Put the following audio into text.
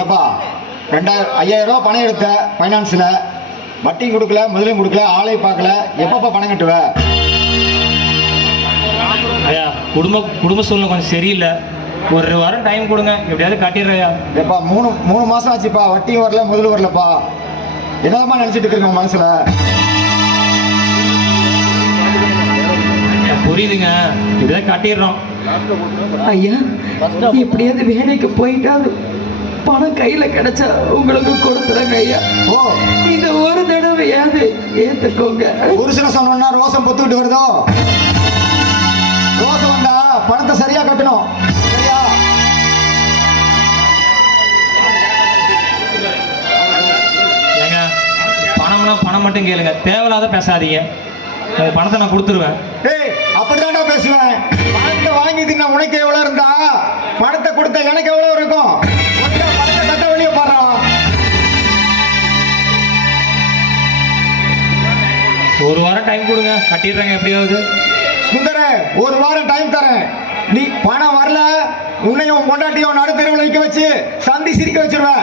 ஏப்பா 5000 ரூபா பணம் எடுத்த ஃபைனான்ஸில், வட்டியும் கொடுக்கல, முதலையும் கொடுக்கல, ஆளையும் பார்க்கல, எப்பப்பா பணம் கட்டுவ? ஐயா, குடும்ப சூழ்நிலை கொஞ்சம் சரியில்லை, ஒரு வாரம் டைம் கொடுங்க, எப்படியாவது கட்டிடுறையா. ஏப்பா 3 மாதம் ஆச்சுப்பா, வட்டியும் வரல, முதலும் வரலப்பா. என்னதாம்மா நினச்சிட்டு இருக்கீங்க மனசில்? புரியுதுங்க, இப்படிதான் கட்டிடுறோம். ஐயா, எப்படியாவது வேலைக்கு போயிட்டாது பணம் கையில கிடைச்சா உங்களுக்கு கொடுத்துறங்க ஐயா. ஓ, இந்த ஒரு தடவையாவது ஏத்துக்கோங்க. புருஷனை சொன்னா ரோசம் பொத்துக்கிட்டு வருதோ? ரோசம் வந்தா பணத்தை சரியா கட்டணும், சரியா? ஏங்க, பணம்னா பணம் மட்டும் கேளுங்க, தேவையில்லாத பேசாதீங்க. பணத்தை நான் கொடுத்துருவேன். ஏய், அப்படிதான்டா பேசுவேன். பணத்தை வாங்கி தின்ன உனக்கு எவ்வளவு இருந்தா பணத்தை கொடுத்த எனக்கு எவ்வளவு இருக்கும்? பணத்தை கட்ட வழிய பாடுறான். ஒரு வாரம் டைம் கொடுங்க, கட்டிடுறேங்க எப்படியாவது. சுந்தர, ஒரு வாரம் டைம் தரேன். நீ பணம் வரல, உன்னையும் பொண்டாட்டியும் நடு தெருவில் வைக்க வச்சு சந்தி சிரிக்க வச்சிருவேன்.